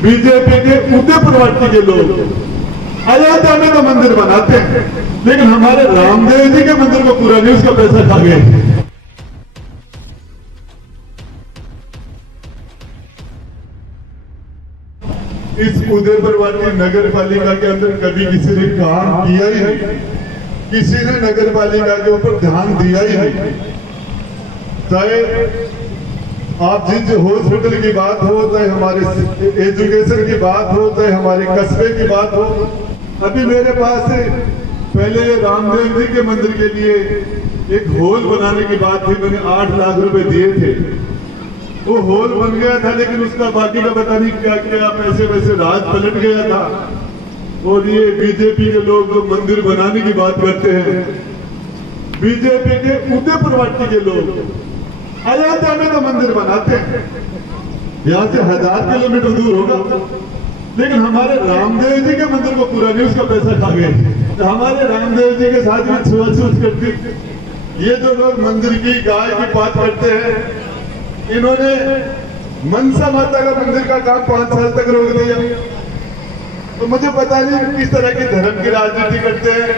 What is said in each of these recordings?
BJP के Udaipur party के लोग अयोध्या में तो मंदिर बनाते हैं, लेकिन हमारे रामदेव जी के मंदिर को पूरा नहीं, उसका पैसा खा गए। इस उदयपुर वाली नगर पालिका के अंदर कभी किसी ने काम किया ही नहीं, किसी ने नगर पालिका के ऊपर ध्यान दिया ही नहीं। चाहे आप जिस हॉस्पिटल की बात हो, चाहे हमारे एजुकेशन की बात हो, चाहे हमारे कस्बे की बात हो। अभी मेरे पास पहले रामदेव जी के मंदिर के लिए एक हॉल बनाने की बात थी, मैंने 8 लाख रुपए दिए थे। वो हॉल बन गया था, लेकिन उसका बाकी का पता नहीं क्या क्या पैसे वैसे राज पलट गया था। और ये बीजेपी के लोग जो मंदिर बनाने की बात करते हैं, बीजेपी के उदयपुर पार्टी के लोग अयोध्या में तो मंदिर बनाते हैं, यहाँ से 1000 किलोमीटर दूर होगा, लेकिन हमारे रामदेव जी के मंदिर को पूरा नहीं, उसका पैसा खा गए। तो हमारे रामदेव जी के साथ में छुआछूत करके ये जो लोग मंदिर की गाय की बात करते हैं, इन्होंने मनसा माता का मंदिर का काम 5 साल तक रोक दिया। तो मुझे पता नहीं किस तरह की धर्म की राजनीति करते हैं।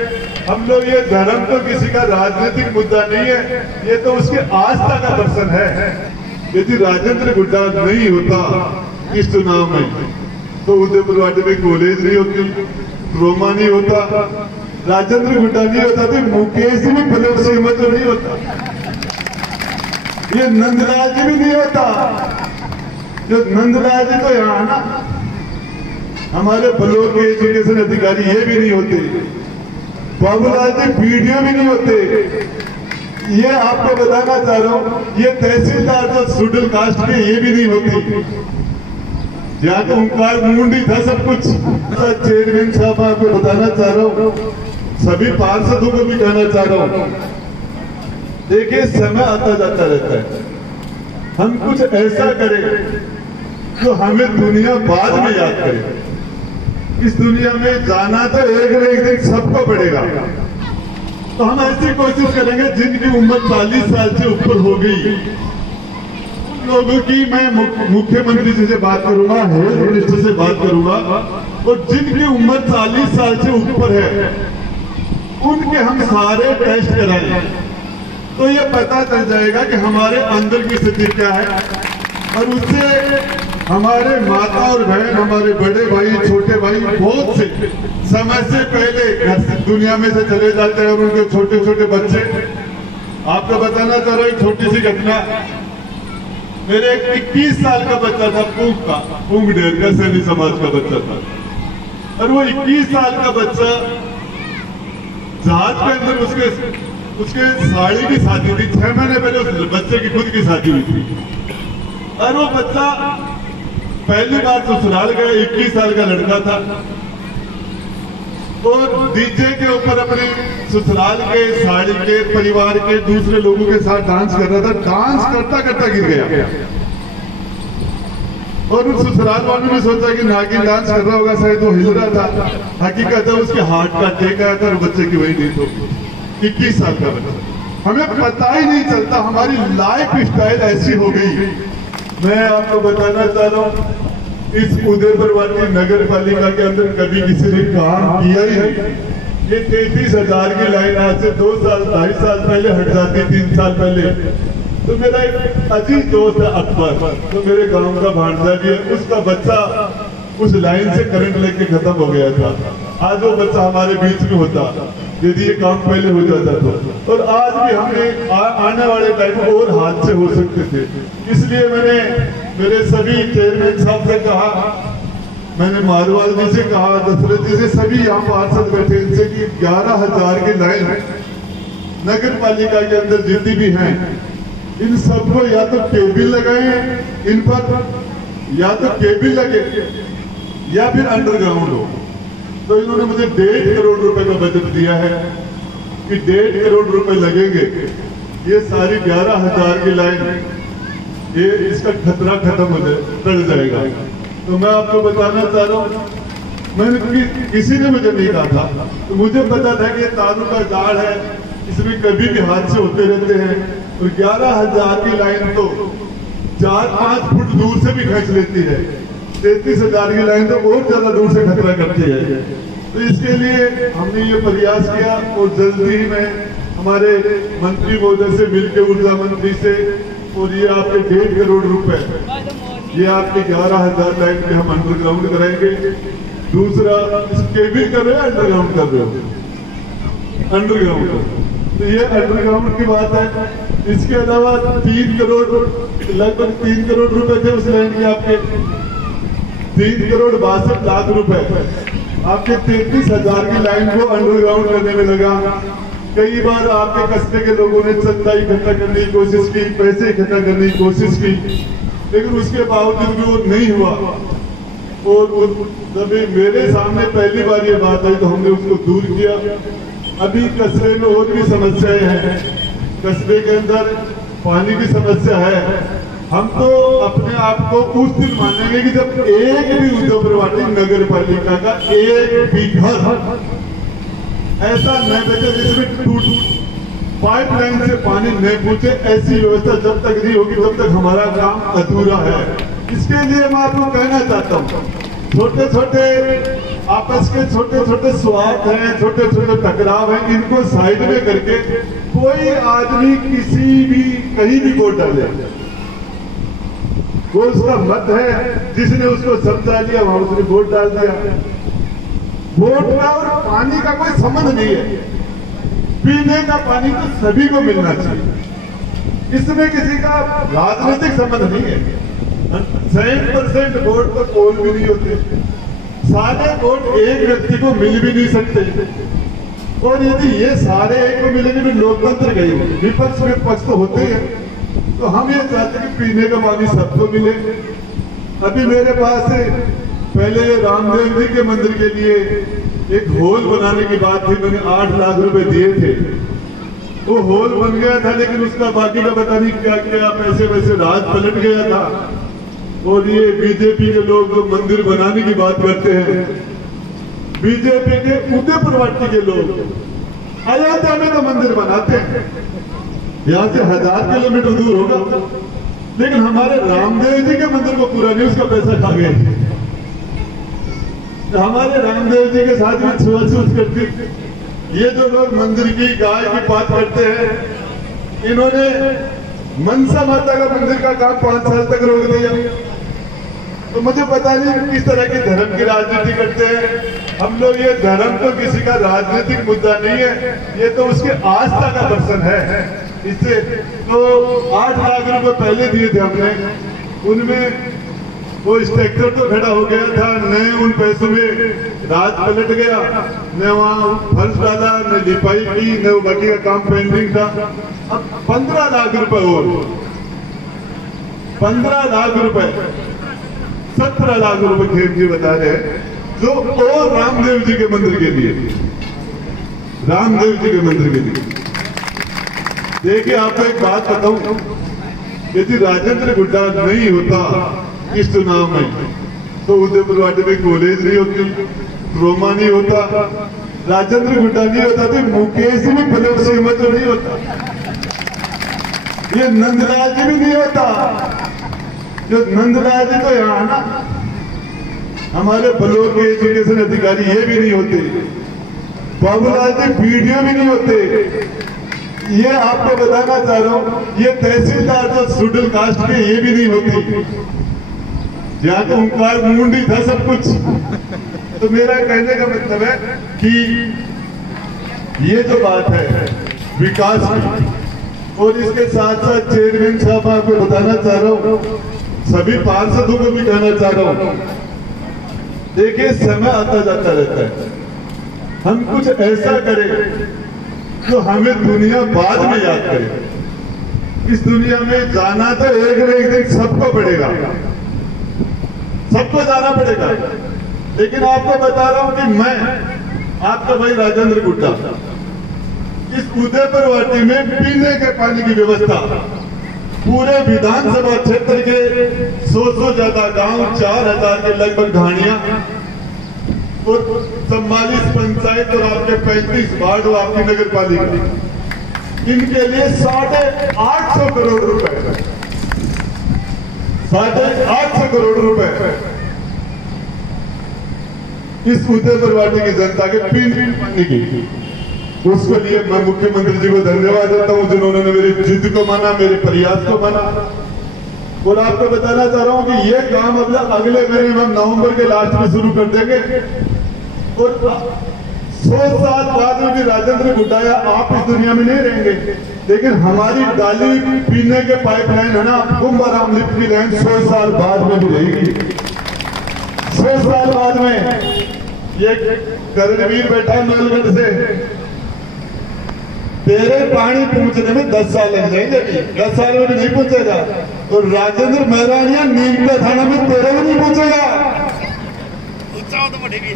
हम लोग ये धर्म तो किसी का राजनीतिक मुद्दा नहीं है, ये तो उसके आस्था का प्रश्न है। यदि राजेंद्र गुड्डा नहीं होता इस चुनाव में, तो उदयपुर वार्ड में कॉलेज नहीं होती, ट्रोमा नहीं होता, राजेंद्र गुड्डा नहीं होता, तो मुकेश भी फलों से मतलब नहीं होता, ये नंदलाल जी भी नहीं होता। जो नंदलाल जी तो यहाँ ना, हमारे ब्लॉक के एजुकेशन अधिकारी ये भी नहीं होते, बाबूलाल जी वीडियो भी नहीं होते। ये आपको बताना चाह रहा हूँ, ये तहसीलदार जो शेड्यूल कास्ट के ये भी नहीं होती। यहाँ तो ओंकार मुंडी था सब कुछ। चेयरमैन साहब आपको बताना चाह रहा हूँ, सभी पार्षदों को भी कहना चाह रहा हूँ, देखिए समय आता जाता रहता है, हम कुछ ऐसा करें जो हमें दुनिया बाद में याद करे। इस दुनिया में जाना तो एक न एक दिन सबको पड़ेगा, तो हम ऐसी कोशिश करेंगे जिनकी उम्र 40 साल से ऊपर हो गई, उन लोगों की मैं मुख्यमंत्री जी से बात करूंगा, हेल्थ मिनिस्टर से बात करूंगा, और जिनकी उम्र 40 साल से ऊपर है उनके हम सारे टेस्ट कराएं, तो ये पता चल जाएगा कि हमारे अंदर की स्थिति क्या है। और उससे हमारे माता और बहन, हमारे बड़े भाई, छोटे भाई बहुत से समय से पहले घर से दुनिया में से चले जाते हैं, और उनके छोटे छोटे बच्चे। आपको बताना चाह रहा हूँ छोटी सी घटना। मेरे 21 साल का बच्चा था, पूंग डेर का सैनी समाज का बच्चा था, और वो 21 साल का बच्चा जहाज के अंदर उसके साड़ी की शादी थी, 6 महीने पहले उस बच्चे की खुद की शादी हुई थी, और वो बच्चा पहली बार ससुराल गया, 21 साल का लड़का था, और डीजे के ऊपर अपने ससुराल के, साड़ी के, परिवार के दूसरे लोगों के साथ डांस कर रहा था। डांस करता करता गिर गया, और उस ससुराल वालों ने सोचा कि नागिन डांस कर रहा होगा, शायद वो हिल रहा था। हकीकत है उसके हार्ट का अटैक आया था, और बच्चे की वही डेथ हो गई। 21 साल का बच्चा, हमें पता ही नहीं चलता, हमारी लाइफ स्टाइल ऐसी हो गई। मैं आपको बताना चाह रहा हूँ, इस उदयपुर वाली नगर पालिका के अंदर कभी किसी ने काम किया ही नहीं। ये 33,000 की लाइन आज से 2 साल 2.5 साल पहले हट जाती, 3 साल पहले। तो मेरा एक अजीज दोस्त है अकबर, तो मेरे गांव का भांजा भी है, उसका बच्चा उस लाइन से करंट लेके खत्म हो गया था। आज वो बच्चा हमारे बीच में होता यदि ये काम पहले हो जाता तो, और आज भी हमें आने वाले टाइम में और हादसे हो सकते थे। इसलिए मैंने मेरे सभी चेयरमैन साहब से कहा, मैंने मारवाल जी से कहा, दशरथ जी से, सभी यहाँ पार्षद बैठे, इनसे कि 11,000 की लाइन नगर पालिका के अंदर जितनी भी हैं, इन सबको या तो केबिल लगाए इन पर, या तो केबिल लगे, या फिर अंडरग्राउंड हो। तो इन्होंने मुझे 1.5 करोड़ रुपए का बजट दिया है कि 1.5 करोड़ रुपए लगेंगे, ये सारी 11,000 की लाइन, ये इसका खतरा खत्म हो कर जाएगा। तो मैं आपको बताना चाह रहा हूँ, मैंने किसी ने मुझे नहीं कहा था, तो मुझे पता था कि ये तारों का जाल है, इसमें कभी भी हादसे होते रहते हैं। और 11,000 की लाइन तो 4-5 फुट दूर से भी खींच लेती है। 33,000 की लाइन तो और ज्यादा दूर से खतरा करती है। तो इसके लिए हमने ये प्रयास किया और जल्दी ही में हमारे मंत्री महोदय से मिलकर ऊर्जा मंत्री से, और ये आपके 1.5 करोड़ रुपए, ये आपके 11,000 लाइन पे हम अंडरग्राउंड कराएंगे। दूसरा, केबल कर रहे हो अंडरग्राउंड कर रहे हो? अंडरग्राउंड। तो ये अंडरग्राउंड की बात है। इसके अलावा 3 करोड़, लगभग 3 करोड़ रुपए थे उस लाइन के आपके, 3 करोड़ 62 लाख रुपए आपके 33,000 की लाइन को अंडरग्राउंड करने में लगा। कई बार आपके कस्बे के लोगों ने चंदा इकट्ठा करने की कोशिश की, पैसे इकट्ठा करने की कोशिश की, लेकिन उसके बावजूद भी वो नहीं हुआ। और जब मेरे सामने पहली बार ये बात आई तो हमने उसको दूर किया। अभी कस्बे में और भी समस्याएं हैं, कस्बे के अंदर पानी की समस्या है। हम तो अपने आप को उस दिन मानेंगे कि जब एक भी उद्योगपति नगर पालिका का एक भी घर ऐसा न बचे जिसमें पाइपलाइन से पानी नहीं पहुंचे, ऐसी व्यवस्था जब तक नहीं होगी तब तक हमारा काम अधूरा है। इसके लिए मैं आपको कहना चाहता हूँ, छोटे छोटे आपस के छोटे छोटे स्वार्थ हैं, छोटे छोटे टकराव हैं, इनको साइड में करके कोई आदमी किसी भी कहीं भी वोट डाले, वो उसका मत है, जिसने उसको समझा लिया वहां उसने वोट डाल दिया। वोट का और पानी का कोई संबंध नहीं है। पीने का पानी तो सभी को मिलना चाहिए, इसमें किसी का राजनीतिक संबंध नहीं है। 100% वोट तो पोल भी नहीं होते, सारे वोट एक व्यक्ति को मिल भी नहीं सकते। और यदि ये सारे एक को मिलेंगे तो लोकतंत्र गई, विपक्ष में पक्ष तो होते ही है। तो हम ये चाहते हैं कि पीने का पानी सबको मिले। अभी मेरे पास पहले ये रामदेव जी के मंदिर के लिए एक होल बनाने की बात थी, मैंने 8 लाख रुपए दिए थे। वो होल बन गया था, लेकिन उसका बाकी का पता नहीं क्या क्या पैसे वैसे राज पलट गया था। और ये बीजेपी के लोग जो मंदिर बनाने की बात करते हैं, बीजेपी के उदयपुरवाटी के लोग अयोध्या में तो मंदिर बनाते हैं, यहाँ से 1000 किलोमीटर दूर होगा, लेकिन हमारे रामदेव जी के मंदिर को पूरा नहीं उसका पैसा खा गए। हमारे रामदेव जी के साथ में छुआछूत करती ये जो लोग मंदिर की गाय की बात करते हैं, इन्होंने मनसा माता का मंदिर का काम 5 साल तक रोक दिया। तो मुझे पता नहीं किस तरह की धर्म की राजनीति करते हैं। हम लोग ये धर्म तो किसी का राजनीतिक मुद्दा नहीं है, ये तो उसके आस्था का दर्शन है। इससे तो 8 लाख रुपए पहले दिए थे हमने, उनमें वो ट्रैक्टर तो खड़ा हो गया था, न उन पैसों में राज पलट गया, न वहाँ फर्श डाला, न लिपाई की, न वो बाकी का काम पेंडिंग था। अब 15 लाख रुपए और 15 लाख रुपए 17 लाख रुपए खेत जी बता रहे हैं, जो और रामदेव जी के मंदिर के लिए, रामदेव जी के मंदिर के लिए। देखिए आपको एक बात बताऊं, यदि राजेंद्र गुड्डा नहीं होता इस चुनाव में तो उदयपुरवाटी में कॉलेज नहीं होती, ट्रोमा नहीं होता, राजेंद्र गुड्डा नहीं होता तो मुकेश भी फलों से हिम्मत नहीं होता, ये नंदलाल जी भी नहीं होता। जो नंदलाल जी तो यहाँ ना हमारे ब्लॉक के एजुकेशन अधिकारी ये भी नहीं होते, बाबूलाल जी वीडियो भी नहीं होते। ये आपको बताना चाह रहा हूँ, ये तहसीलदार जो शेड्यूल कास्ट के ये भी नहीं होती, यहाँ तो ओंकार मुंडी था सब कुछ। तो मेरा कहने का मतलब है कि ये जो बात है विकास की, और इसके साथ साथ चेयरमैन साहब आपको बताना चाह रहा हूँ, सभी पार्षदों को भी कहना चाह रहा हूँ, देखिए समय आता जाता रहता है, हम कुछ ऐसा करें जो हमें दुनिया बाद में याद करे। इस दुनिया में जाना तो एक न एक दिन सबको पड़ेगा, सबको जाना पड़ेगा। लेकिन आपको बता रहा हूं कि मैं आपका भाई राजेंद्र गुड्डा इस उदयपुरवाटी में पीने के पानी की व्यवस्था पूरे विधानसभा क्षेत्र के 100 ज्यादा गांव, 4000 के लगभग ढाणियां और 44 पंचायत और आपके 35 वार्ड और आपकी नगर पालिका, इनके लिए 850 करोड़ रुपए, 850 करोड़ रुपए इस उदयपुर वाटी की जनता के पिन पानी की। उसके लिए मैं मुख्यमंत्री जी को धन्यवाद देता हूं जिन्होंने मेरी जिद को माना, मेरे प्रयास को माना। और आपको बताना चाह रहा हूं कि ये काम अगले महीने में हम नवंबर के लास्ट में शुरू कर देंगे। और 100 साल बाद में भी राजेंद्र गुड्डाया आप इस दुनिया में नहीं रहेंगे, लेकिन हमारी डाली पीने के पाइपलाइन है ना, कुंभाराम लिफ्ट की लाइन 100 साल बाद में भी रहेगी। 100 साल बाद में ये करणवीर बैठा है नलगढ़ से, तेरे पानी पहुंचने में 10 साल लग जाएंगे, 10 साल में भी नहीं पहुंचेगा। और राजेंद्र मेहरानिया नीम का थाना में तेरे में नहीं पहुंचेगा,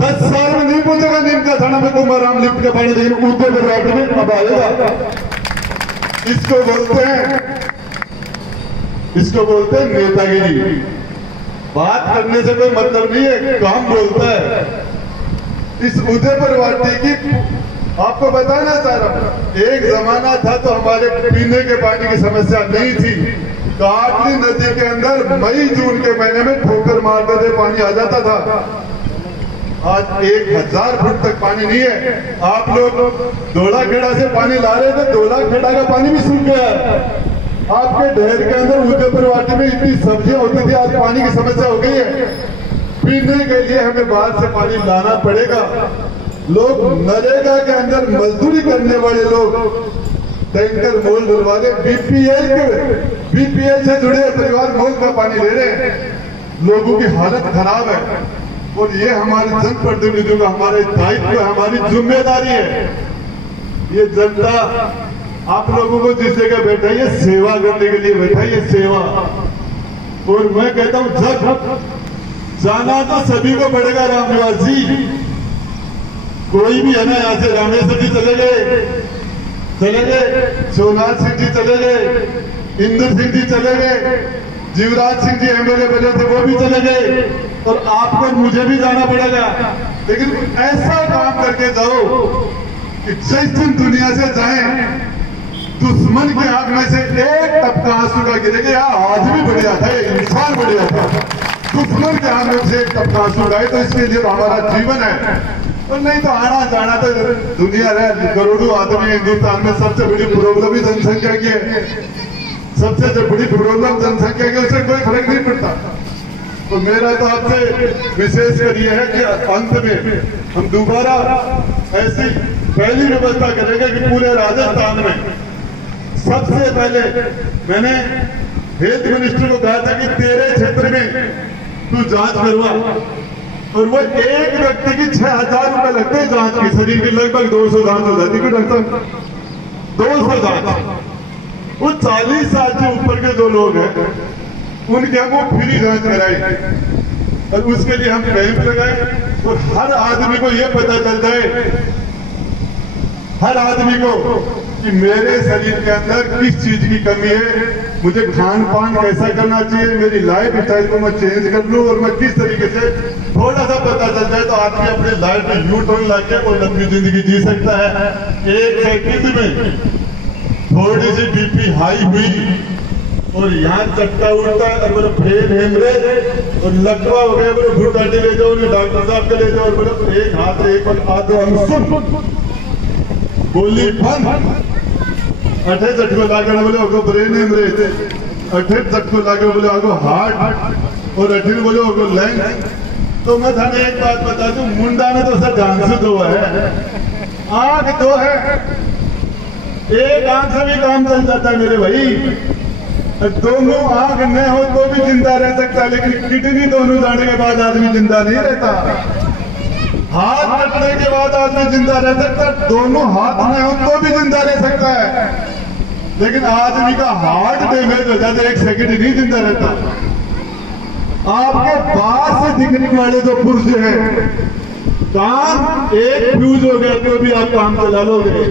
10 साल में नहीं पहुंचेगा नीम का थाना में कुंभाराम लिफ्ट का पानी, लेकिन उदयपुर वाटी में अब आएगा। इसको बोलते हैं नेतागिरी। बात करने से कोई मतलब नहीं है, काम बोलता है। इस उदयपुर वाटी की आपको बताना चाह रहा हूं, एक जमाना था तो हमारे पीने के पानी की समस्या नहीं थी। काटली नदी के अंदर मई जून के महीने में ठोकर मारते थे, पानी आ जाता था। आज 1000 फुट तक पानी नहीं है। आप लोग धोलाखेड़ा से पानी ला रहे थे, धोलाखेड़ा का पानी भी सूख गया। आपके ढेर के अंदर उदयपुर वाटी में इतनी सब्जियां होती थी, आज पानी की समस्या हो गई है। पीने के लिए हमें बाहर से पानी लाना पड़ेगा। लोग नरेगा के अंदर मजदूरी करने वाले लोग टैंकर मोल डलवा रहे, बीपीएल से जुड़े परिवार मोल का पानी ले रहे हैं। लोगों की हालत खराब है और ये हमारे जनप्रतिनिधियों का हमारे दायित्व है, हमारी जिम्मेदारी है। ये जनता आप लोगों को जिस जगह बैठा है, ये सेवा करने के लिए बैठा है, ये सेवा। और मैं कहता हूं जब जाना तो सभी को पड़ेगा। रामनिवास जी कोई भी है ना, यहाँ से रामेश्वर जी चले गए, शिवनाथ सिंह जी चले गए, इंद्र सिंह जी चले गए, जीवराज सिंह जी एमएलए बने थे वो भी चले गए, और आपको मुझे भी जाना पड़ेगा। लेकिन ऐसा काम करके जाओ कि जिस दिन दुनिया से जाए दुश्मन की आंख में से एक टपका आंसू का गिरेगा, यार आज भी बढ़िया था, इंसान बढ़िया था। दुश्मन के आंख में से एक टपका आंसू गाए तो इसके लिए तो हमारा जीवन है। और नहीं तो आना जाना तो दुनिया है, करोड़ों आदमी हिंदुस्तान में। सबसे बड़ी प्रॉब्लम ही जनसंख्या की है, सबसे बड़ी प्रॉब्लम जनसंख्या की, उससे कोई फर्क नहीं पड़ता। तो मेरा तो आपसे विशेष कर ये है कि अंत में हम दोबारा ऐसी पहली व्यवस्था करेंगे कि पूरे राजस्थान में सबसे पहले मैंने हेल्थ मिनिस्टर को कहा था कि तेरे क्षेत्र में तू जांच करवा। और वो एक व्यक्ति की 6000 रुपए लगते हैं जांच की, शरीर की लगभग 200 जांच हो जाती है डॉक्टर, 200 जांच। वो 40 साल से ऊपर के जो लोग हैं उनके हम वो फ्री जांच कराई, और उसके लिए हम कैंप लगाए। और हर आदमी को ये पता चल जाए, हर आदमी को कि मेरे शरीर के अंदर किस चीज की कमी है, मुझे खान पान कैसा करना चाहिए, मेरी लाइफ स्टाइल को मैं चेंज कर लूं, और मैं किस तरीके से थोड़ा सा पता चल जाए तो आदमी अपने लाइफ में यू टर्न लाके और लंबी जिंदगी जी सकता है। 1 सेकंड में थोड़ी सी बीपी हाई हुई और यहाँ चक्का उड़ता है और बोले ब्रेन हेमरेज और लकवा हो गया, बोले घुटाटी ले जाओ, डॉक्टर साहब के ले जाओ, और बोले एक हाथ एक आधो अंसुन बोली बंद, 8 झटको लागे बोले अगो ब्रेन हेमरेज, 8 झटको लागे बोले अगो हार्ट, और 18 बोले अगो लंग्स। तो मैं थाने एक बात बता दूं, मुंडा में तो सब डांस दो है, आंख 2 है, एक आंख से भी काम चल जाता है मेरे भाई। दोनों आंख न हो तो भी जिंदा रह सकता है, लेकिन किडनी दोनों जाने के बाद आदमी जिंदा नहीं रहता। हाथ कटने के बाद आदमी जिंदा रह सकता है, दोनों हाथ न हो तो भी जिंदा रह सकता है, लेकिन आदमी का हार्ट डैमेज हो जाता है, 1 सेकंड नहीं जिंदा रहता। आपके बाहर से दिखने वाले जो पुरुष हैं, काम एक फ्यूज हो गया तो भी आप काम चला लोगे।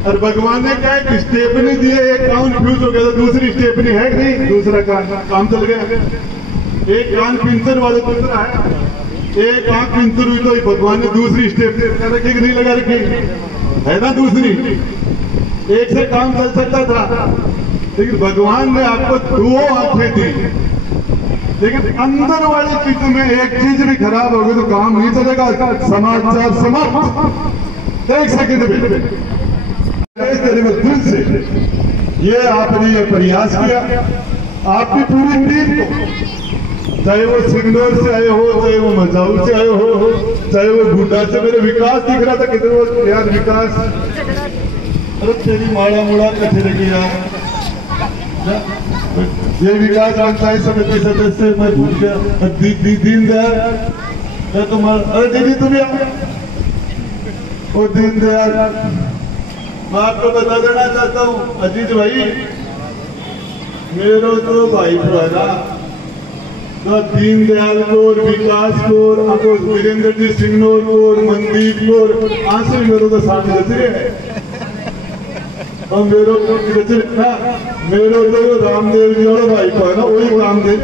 और भगवान ने क्या है, स्टेपनी दिए, एक कान फ्यूज हो गया तो दूसरी स्टेपनी है नहीं, दूसरा काम चल गया। एक कान पिंचर वाले दूसरा है, एक आंख पिंचर हुई तो भगवान ने दूसरी स्टेपनी लगा रखी कि नहीं लगा रखी है ना, दूसरी। एक से काम चल सकता था, लेकिन भगवान ने आपको 2 आंखें दी, लेकिन अंदर वाली चीजों में एक चीज भी खराब होगी तो काम नहीं चलेगा। समाचार समाप्त। एक सेकंड में दिल से ये आपने ये प्रयास किया, आपकी पूरी टीम को, चाहे वो सिंगनौर से आए हो, चाहे वो मजाऊ से आए हो, चाहे वो गुड्डा से, मेरे विकास दिख रहा था किधर वो यार विकास, अरे तेरी माड़ा मुड़ा कथे लगी यार, ये विकास पंचायत समिति सदस्य मैं भूल गया, दीन दयाल तुम्हारा, अरे दीदी तुम वो दीन दयाल, मैं आपको बता देना चाहता हूँ अजीत भाई, मेरे तो भाई पुराना तो दीन दयाल को और विकास को और वीरेंद्र जी सिंगनौर को और मनदीप को आंसू मेरे तो सामने है, और मेरे तो रामदेव जी और भाई को है ना, वही रामदेव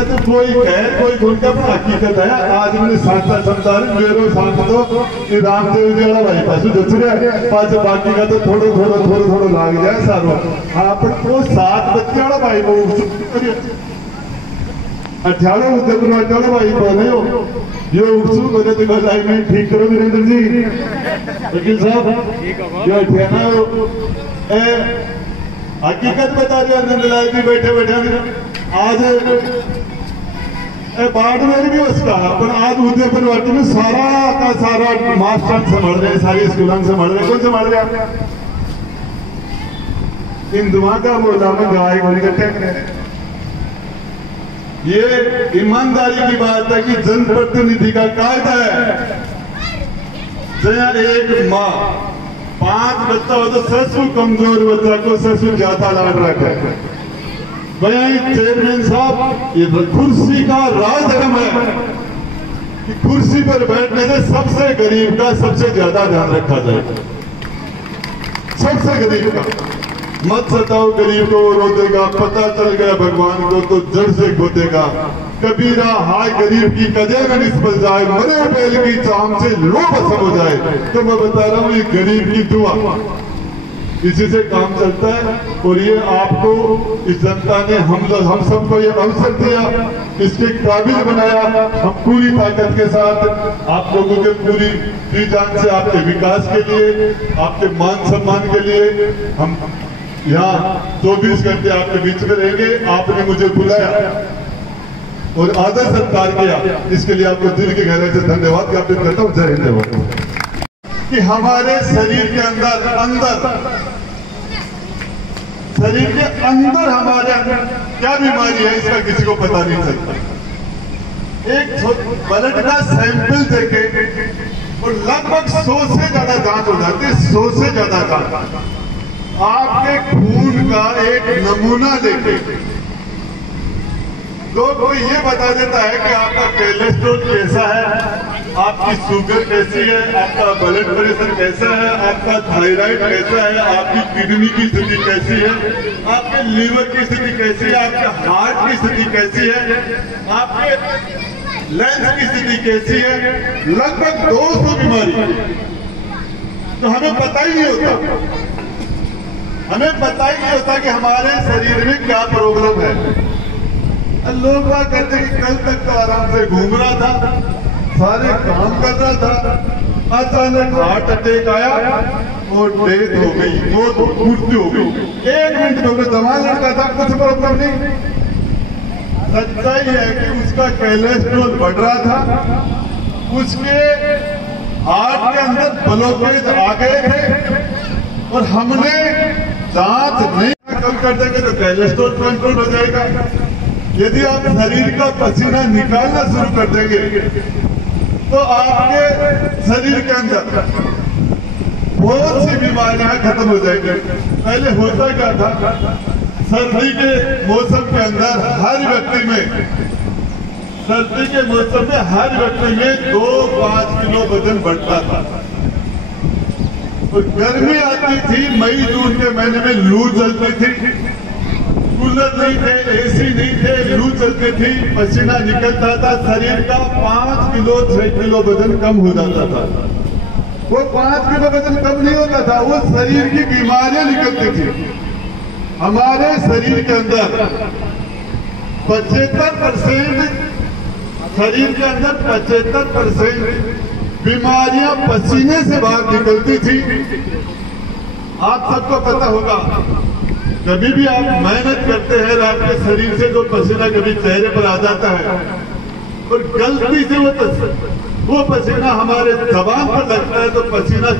तो कोई कहे कोई बोलता हकीकत है। आज हमने साथ समझार मेरे साथ तो रामदेव जी वाला भाई पास दूसरे पास बाकी का तो थोड़ो लाग जाए सारो। हाँ पर वो 7 बच्चे वाला भाई को 18 उदयपुर 18 भाई को नहीं हो ये उत्सुक हो जाते बजाय में ठीक करो वीरेंद्र जी वकील साहब, ये 18 हकीकत बता दिया नंदलाल जी बैठे आज बाड़मेर भी उसका पर आज उदयपुर वाटी में सारा का सारा मास्टर संभाल रहे, सारी स्कूलों संभाल रहे, कौन संभाल रहे इन दुआ का बोला में गाय गोली का टेक रहे। ये ईमानदारी की बात है कि जनप्रतिनिधि का कायदा है, जहाँ एक माँ 5 बच्चा हो तो ससु कमजोर बच्चा को ससु ज्यादा लाड रखे। भाई चेयरमैन साहब ये कुर्सी का राजधर्म है कि कुर्सी पर बैठने से सबसे गरीब का सबसे ज्यादा ध्यान रखा जाए, सबसे गरीब का मत सताओ, गरीब को रो देगा, पता चल गया भगवान को तो जड़ से खोदेगा। कबीरा हाय गरीब की कदर न निस्बत जाए, मरे बैल की चाम से लो बसम हो जाए। तो मैं बता रहा हूँ ये गरीब की दुआ, इसी से काम चलता है। और ये आपको इस जनता ने हम सबको ये अवसर दिया, इसके काबिल बनाया। हम पूरी ताकत के साथ आप लोगों के पूरी जी जान से आपके विकास के लिए, आपके मान सम्मान के लिए हम यहाँ 24 घंटे आपके बीच में रहेंगे। आपने मुझे बुलाया और आदर सत्कार किया, इसके लिए आपको दिल की गहराई से धन्यवाद ज्ञापित करता हूँ। जय हिंद। कि हमारे शरीर के अंदर हमारे अंदर क्या बीमारी है इसका किसी को पता नहीं चलता। एक ब्लड का सैंपल देके और लगभग 100 से ज्यादा जांच हो जाती है, 100 से ज्यादा जांच। आपके खून का एक नमूना लेके तो कोई ये बता देता है कि आपका कोलेस्ट्रॉल कैसा है, आपकी शुगर कैसी है, आपका ब्लड प्रेशर कैसा है, आपका थायराइड कैसा है, आपकी किडनी की स्थिति कैसी है, आपके लीवर की स्थिति कैसी है, आपके हार्ट की स्थिति कैसी है, आपके लंग्स की स्थिति कैसी है। लगभग 200 बीमारी तो हमें पता ही नहीं होता कि हमारे शरीर में क्या प्रॉब्लम है। लोग बात कहते हैं कि कल तक तो आराम से घूम रहा था, सारे काम कर रहा था, अचानक हार्ट अटैक आया और डेथ हो गई, मृत्यु हो गई। 1 मिनट में जवान लड़का था, कुछ प्रॉब्लम नहीं। सच्चाई है कि उसका कोलेस्ट्रॉल बढ़ रहा था, उसके हार्ट के अंदर ब्लॉकेज आ गए थे और हमने जांच नहीं कल कर देंगे तो कोलेस्ट्रॉल कंट्रोल हो जाएगा। यदि आप शरीर का पसीना निकालना शुरू कर देंगे तो आपके शरीर के अंदर बहुत सी बीमारियां खत्म हो जाएंगी। पहले होता क्या था, सर्दी के मौसम के अंदर हर व्यक्ति में, सर्दी के मौसम में हर व्यक्ति में 2-5 किलो वजन बढ़ता था। और गर्मी आती थी, मई जून के महीने में लू चलती थी, कूलर नहीं थे, एसी नहीं थे, लू चलती थी, पसीना निकलता था, शरीर का 5 किलो 6 किलो वजन कम हो जाता था। वो 5 किलो वजन कम नहीं होता था, वो शरीर की बीमारियां निकलती थी। हमारे शरीर के अंदर 75% शरीर के अंदर 75% बीमारियां पसीने से बाहर निकलती थी। आप सबको पता होगा, कभी भी आप मेहनत करते हैं और आपके शरीर से जो पसीना कभी चेहरे पर आ जाता है और गलती से वो पसीना हमारे जबान पर लगता है तो पसीना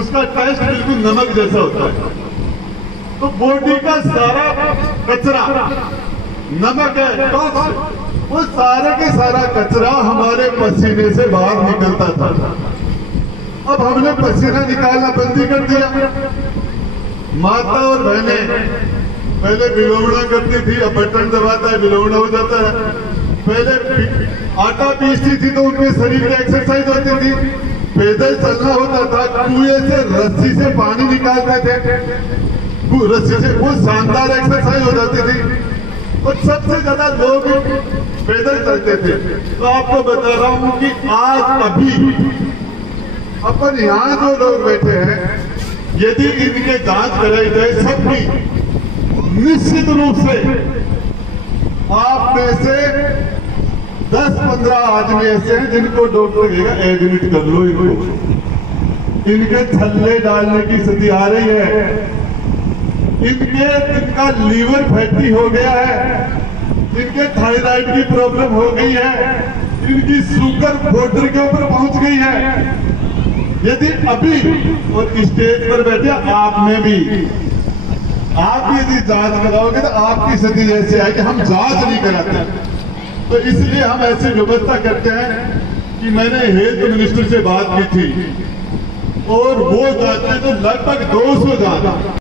उसका टेस्ट बिल्कुल नमक जैसा होता है। तो बॉडी का सारा कचरा नमक है, वो सारे के सारा कचरा हमारे पसीने से बाहर निकलता था। अब हमने पसीना निकालना बंदी कर दिया। माता और बहनें पहले विलोवना करती थी, अब बटन दबाता है विलोवना हो जाता है। पहले आटा पीसती थी तो उनके शरीर में एक्सरसाइज होती थी। पैदल चलना होता था, कुएं से रस्सी से पानी निकालते थे, रस्सी से, वो शानदार एक्सरसाइज हो जाती थी। और सबसे ज्यादा लोग पैदल चलते थे। तो आपको बता रहा हूं कि आज अभी अपन यहाँ जो लोग बैठे हैं, यदि इनके जांच कराई जाए सबकी, निश्चित रूप से आप में से 10-15 आदमी ऐसे हैं जिनको डॉक्टर कहेगा एडमिट कर लो इनको। इनके छल्ले डालने की स्थिति आ रही है, इनका लीवर फैटी हो गया है, इनके थायराइड की प्रॉब्लम हो गई है, इनकी शुगर बॉर्डर के ऊपर पहुंच गई है। यदि अभी और स्टेज पर बैठे आप में भी, आप भी यदि जांच कराओगे तो आपकी स्थिति ऐसी है कि हम जांच नहीं कराते। तो इसलिए हम ऐसी व्यवस्था करते हैं कि मैंने हेल्थ मिनिस्टर से बात की थी और वो जांचते तो लगभग 200 जांच